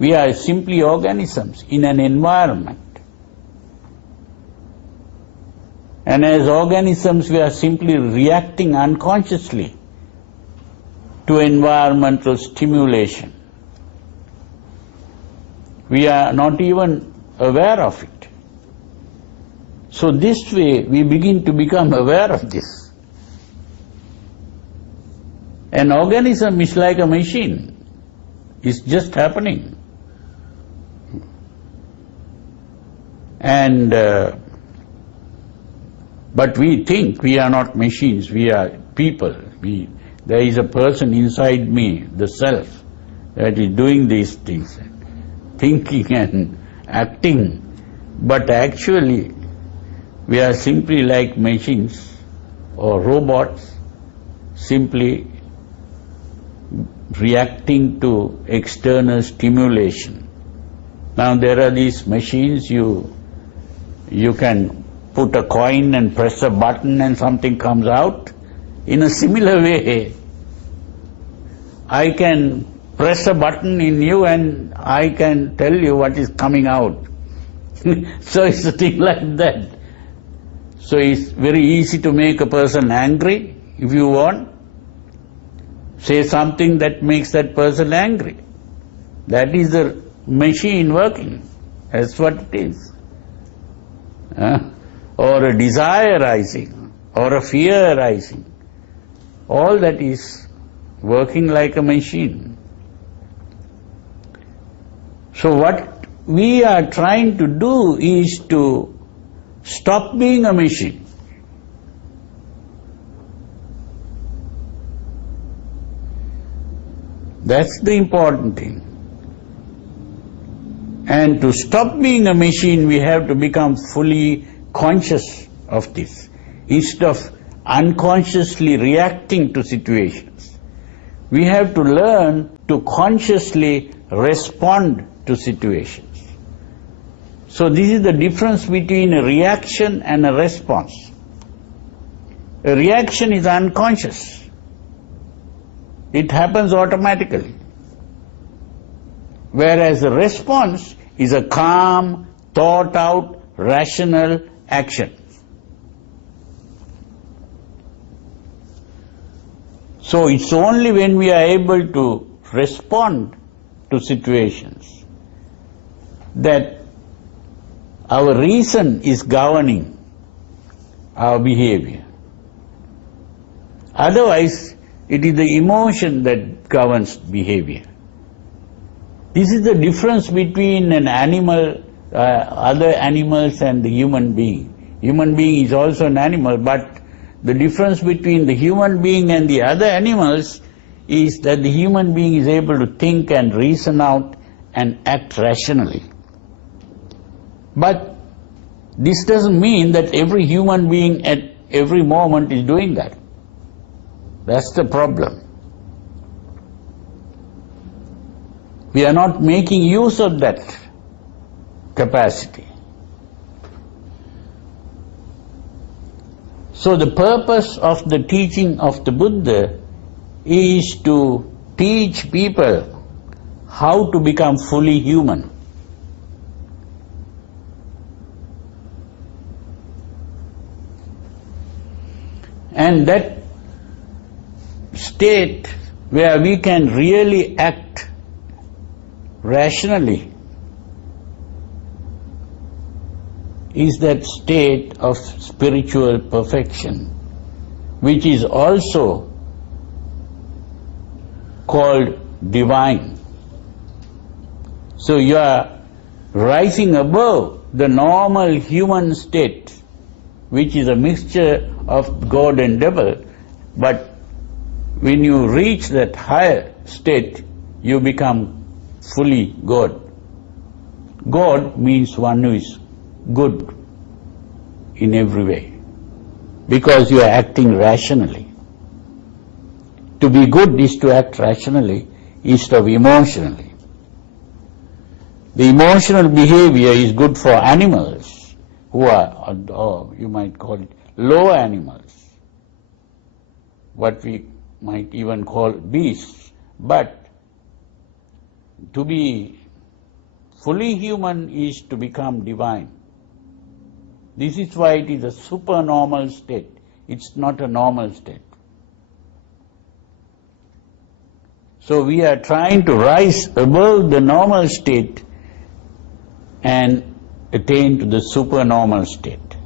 We are simply organisms in an environment. And as organisms, we are simply reacting unconsciously to environmental stimulation. We are not even aware of it. So this way, we begin to become aware of this. An organism is like a machine. It's just happening. And but we think we are not machines, we are people. There is a person inside me, the self, that is doing these things, thinking and acting. But actually, we are simply like machines or robots, simply reacting to external stimulation. Now there are these machines, you can put a coin and press a button and something comes out. In a similar way, I can press a button in you and I can tell you what is coming out. So it's a thing like that. So it's very easy to make a person angry if you want. Say something that makes that person angry. That is the machine working. That's what it is. Or a desire rising, or a fear rising. All that is working like a machine. So what we are trying to do is to stop being a machine. That's the important thing. And to stop being a machine, we have to become fully conscious of this, instead of unconsciously reacting to situations. We have to learn to consciously respond to situations. So this is the difference between a reaction and a response. A reaction is unconscious. It happens automatically. Whereas a response is a calm, thought out, rational action. So it's only when we are able to respond to situations that our reason is governing our behavior. Otherwise, it is the emotion that governs behavior. This is the difference between an animal, other animals and the human being. Human being is also an animal, but the difference between the human being and the other animals is that the human being is able to think and reason out and act rationally. But this doesn't mean that every human being at every moment is doing that. That's the problem. We are not making use of that capacity. So the purpose of the teaching of the Buddha is to teach people how to become fully human. And that state where we can really act rationally is that state of spiritual perfection, which is also called divine. So you are rising above the normal human state, which is a mixture of God and devil, but when you reach that higher state, you become fully God. God means one who is good in every way, because you are acting rationally. To be good is to act rationally instead of emotionally. The emotional behavior is good for animals who are, or you might call it, low animals, what we might even call beasts. But to be fully human is to become divine. This is why it is a supernormal state. It's not a normal state. So we are trying to rise above the normal state and attain to the supernormal state.